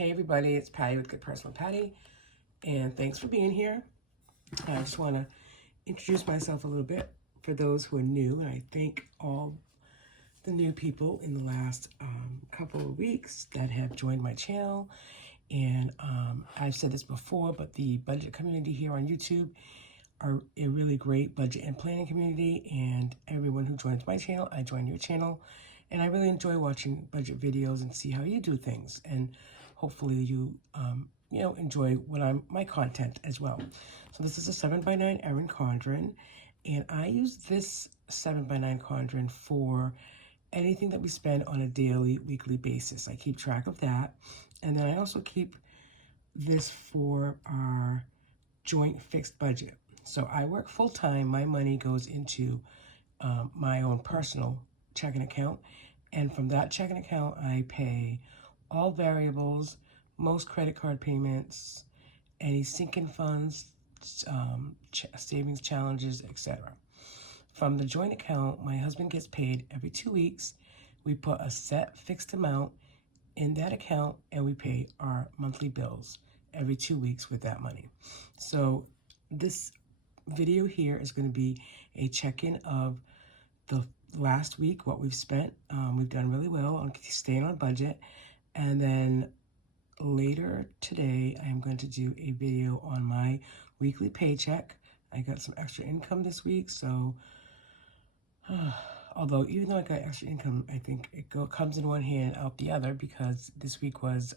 Hey everybody, it's Patty with Good Personal Patty, and thanks for being here. I just want to introduce myself a little bit for those who are new, and I thank all the new people in the last couple of weeks that have joined my channel. And I've said this before, but the budget community here on YouTube are a really great budget and planning community, and everyone who joins my channel, I join your channel, and I really enjoy watching budget videos and see how you do things, and hopefully you enjoy my content as well. So this is a 7x9 Erin Condren, and I use this 7x9 Condren for anything that we spend on a daily, weekly basis. I keep track of that, and then I also keep this for our joint fixed budget. So I work full-time. My money goes into my own personal checking account, and from that checking account I pay all variables, most credit card payments, any sinking funds, savings challenges, etc. From the joint account, my husband gets paid every 2 weeks. We put a set fixed amount in that account, and we pay our monthly bills every 2 weeks with that money. So this video here is going to be a check-in of the last week, what we've spent. We've done really well on staying on budget. And then later today, I'm going to do a video on my weekly paycheck. I got some extra income this week, so although even though I got extra income, I think it comes in one hand, out the other, because this week was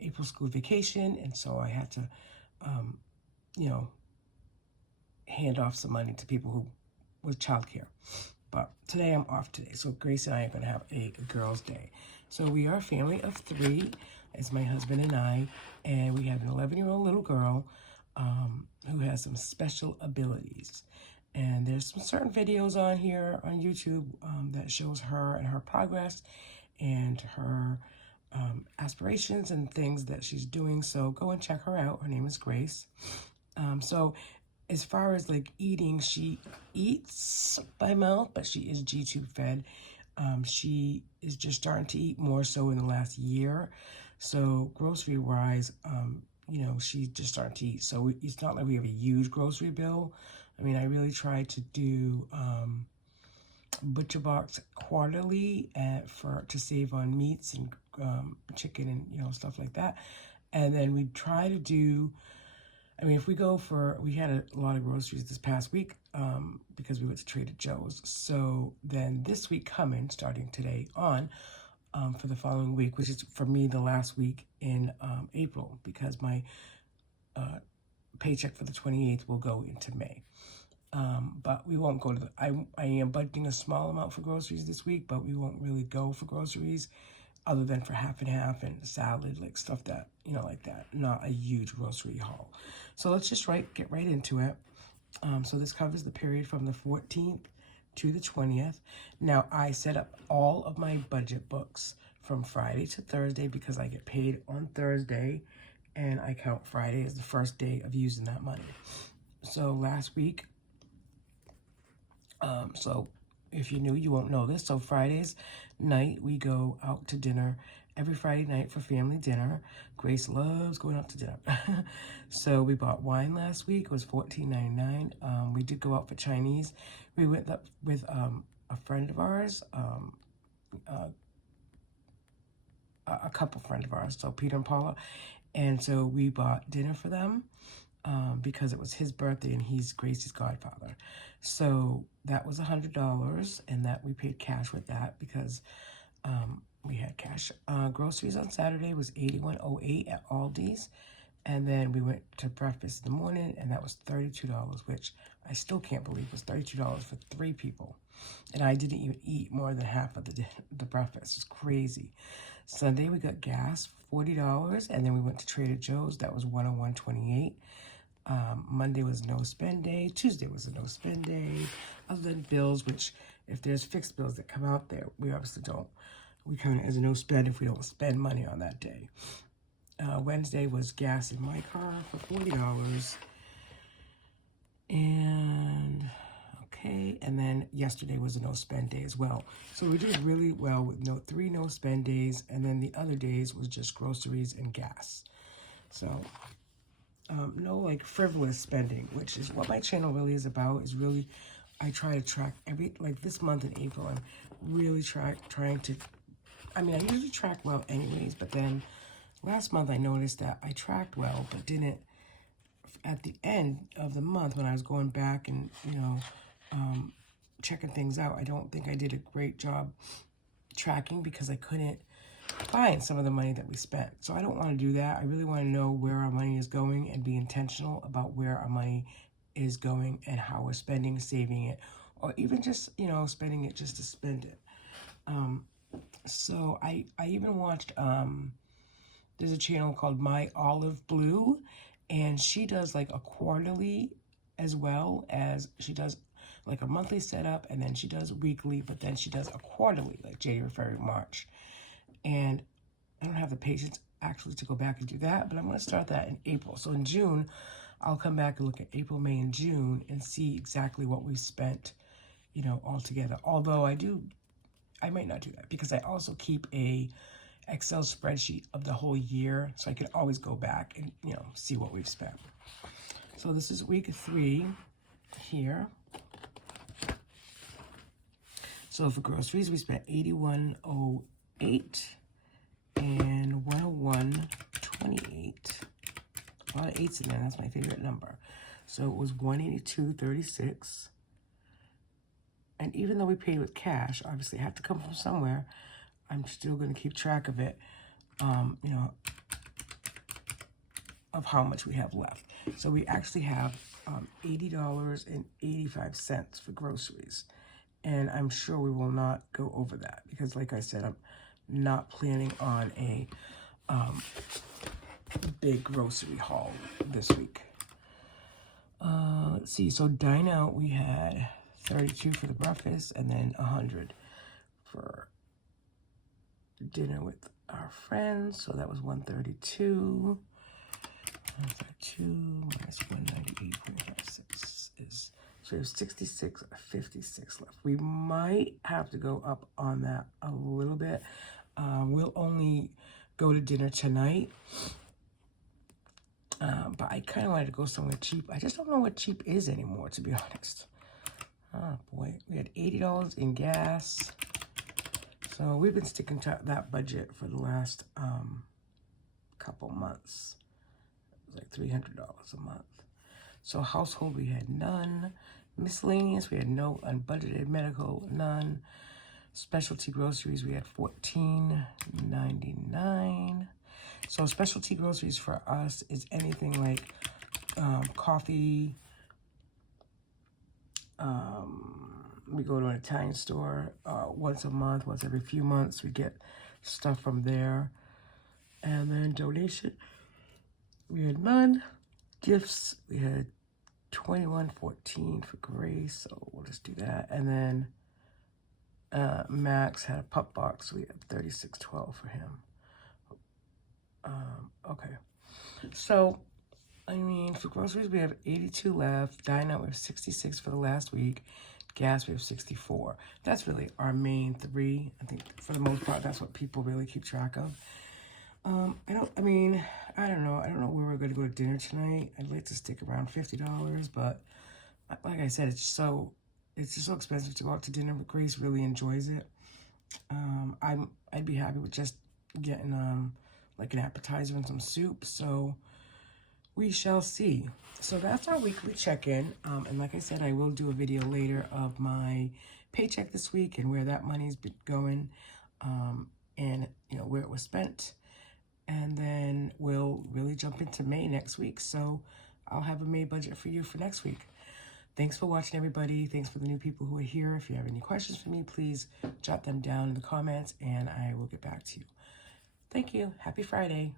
April school vacation, and so I had to, hand off some money to people who with childcare. But today I'm off today, so Grace and I are going to have a girls' day. So we are a family of 3. It's my husband and I, and we have an 11-year-old little girl who has some special abilities. And there's some certain videos on here on YouTube that shows her and her progress and her aspirations and things that she's doing. So go and check her out. Her name is Grace. So as far as like eating, she eats by mouth, but she is G-tube fed. She is just starting to eat more so in the last year. So grocery wise, she's just starting to eat. So it's not like we have a huge grocery bill. I mean, I really try to do ButcherBox quarterly to save on meats and chicken and stuff like that. And then we try to do, if we go we had a lot of groceries this past week because we went to Trader Joe's. So then this week coming, starting today on, for the following week, which is for me the last week in April, because my paycheck for the 28th will go into May. But we won't go to I am budgeting a small amount for groceries this week, but we won't really go for groceries other than for half and half and salad, like stuff that, like that. Not a huge grocery haul. So let's just get right into it. So this covers the period from the 14th to the 20th. Now, I set up all of my budget books from Friday to Thursday because I get paid on Thursday, and I count Friday as the first day of using that money. So last week, so if you're new, you won't know this. So Fridays night, we go out to dinner every Friday night for family dinner. Grace loves going out to dinner. So we bought wine last week. It was $14.99. We did go out for Chinese. We went up with a friend of ours, a couple friend of ours, so Peter and Paula. And so we bought dinner for them because it was his birthday and he's Grace's godfather. So that was $100, and that we paid cash with that because we had cash. Groceries on Saturday was $81.08 at Aldi's, and then we went to breakfast in the morning, and that was $32, which I still can't believe was $32 for 3 people. And I didn't even eat more than half of the breakfast. It's crazy. Sunday we got gas, $40, and then we went to Trader Joe's. That was $101.28. Monday was no spend day. Tuesday was a no spend day. Other than bills, which if there's fixed bills that come out there, we obviously don't. We count it as a no spend if we don't spend money on that day. Wednesday was gas in my car for $40. And Okay, and then yesterday was a no spend day as well. So we did really well with 3 no spend days, and then the other days was just groceries and gas. So no like frivolous spending, which is what my channel really is about. Is really, I try to track every, like this month in April, I'm really trying to, I mean, I usually track well anyways, but then last month I noticed that I tracked well, but didn't at the end of the month when I was going back and, checking things out. I don't think I did a great job tracking because I couldn't find some of the money that we spent. So I don't want to do that. I really want to know where our money is going and be intentional about where our money is going and how we're spending, saving it, or even just, spending it just to spend it. So I even watched, there's a channel called My Olive Blue, and she does like a quarterly as well as she does like a monthly setup, and then she does weekly, but then she does a quarterly, like January, February, March. And I don't have the patience actually to go back and do that, but I'm going to start that in April. So in June, I'll come back and look at April, May, and June and see exactly what we spent, all together. Although I might not do that because I also keep a Excel spreadsheet of the whole year, so I can always go back and, see what we've spent. So this is week 3 here. So for groceries, we spent $81.08 and $101.28. A lot of 8s in there. That's my favorite number. So it was $182.36. And even though we paid with cash, obviously it had to come from somewhere. I'm still going to keep track of it, of how much we have left. So we actually have $80.85 for groceries. And I'm sure we will not go over that because, like I said, I'm not planning on a big grocery haul this week. Let's see. So dine out, we had 32 for the breakfast and then 100 for dinner with our friends. So that was 132. 132 minus 198.56 is, so we have 66.56 left. We might have to go up on that a little bit. We'll only go to dinner tonight. But I kind of wanted to go somewhere cheap. I just don't know what cheap is anymore, to be honest. Oh boy, we had $80 in gas. So we've been sticking to that budget for the last couple months. It was like $300 a month. So household, we had none. Miscellaneous, we had no. Unbudgeted medical, none. Specialty groceries, we had $14.99. So specialty groceries for us is anything like coffee. We go to an Italian store once a month, once every few months. We get stuff from there. And then donation, we had none. Gifts, we had $21.14 for Grace, so we'll just do that. And then Max had a pup box, so we had $36.12 for him. Okay, so I mean, for groceries we have 82 left. Dine out we have 66 for the last week. Gas we have 64. That's really our main 3. I think for the most part that's what people really keep track of. I don't know. I don't know where we're going to go to dinner tonight. I'd like to stick around $50, but like I said, it's just so expensive to go out to dinner, but Grace really enjoys it. I'd be happy with just getting like an appetizer and some soup, so we shall see. So that's our weekly check-in, and like I said, I will do a video later of my paycheck this week and where that money's been going, and where it was spent. And then we'll really jump into May next week. So I'll have a May budget for you for next week. Thanks for watching, everybody. Thanks for the new people who are here. If you have any questions for me, please jot them down in the comments and I will get back to you. Thank you. Happy Friday.